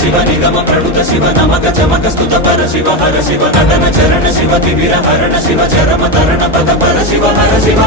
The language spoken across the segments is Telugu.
శివ నిగమ ప్రణుత శివ నమక చమక స్తుత పర శివ హర శివ నటన చరణ శివ తిమిర హరణ శివ చరమ తరణ పద పర శివ హర శివ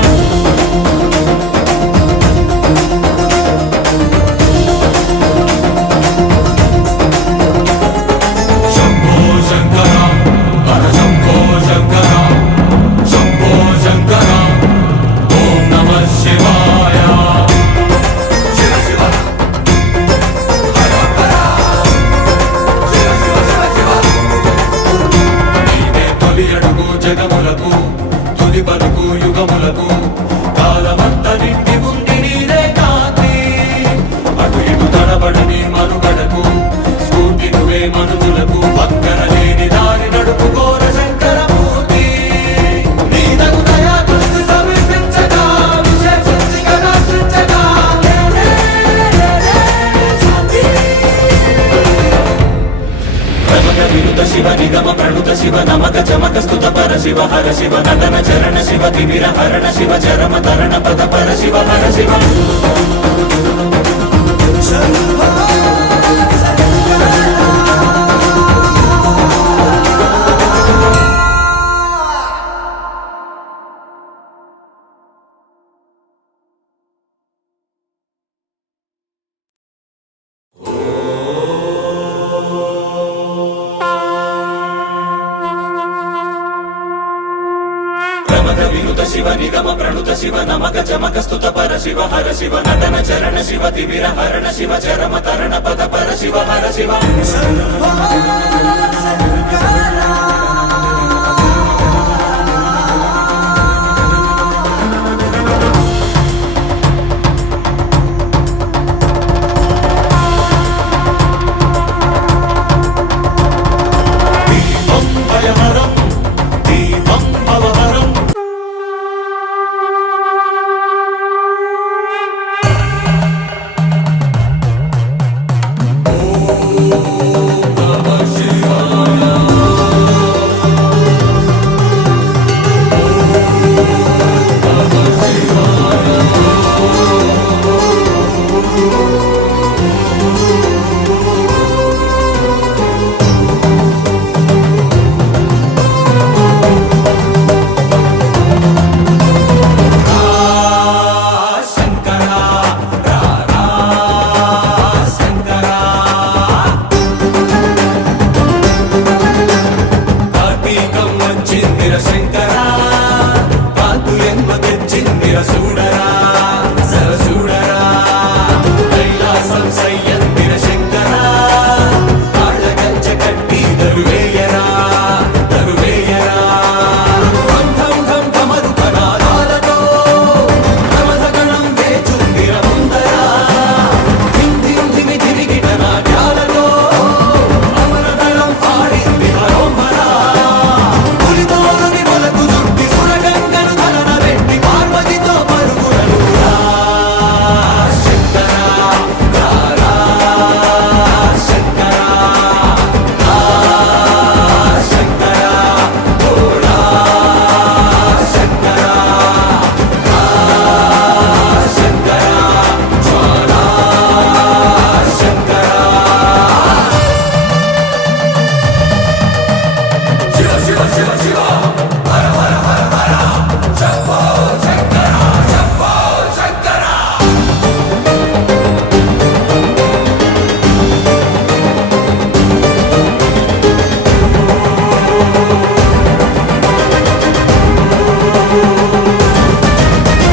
జగములకు తుది పలుకు యుగములకు కాలమంత నిండి ఉంది నీదే కాంతి అటు ఇటు తడబడని మనుగడకు స్ఫూర్తి నువ్వే మనుజులకు పక్కన లేని దారి నడుపుకోర శంకరమూర్తి నీ తగు దయా దృష్టి సమర్పించగా విశేషించి కటాక్షించగా వినుత శివ నిగమ ప్రణుత శివ నమక చమక స్తుత పర శివ హర శివ నటన చరణ శివ తిమిర హరణ శివ చరమ తరణ పద పర శివ హర శివ వినుత శివ నిగమ ప్రణుత శివ నమక చమక స్తుత పర శివ హర శివ నటన చరణ శివ తిమిర హరణ శివ చరమ తరణ పద పర శివ హర శివ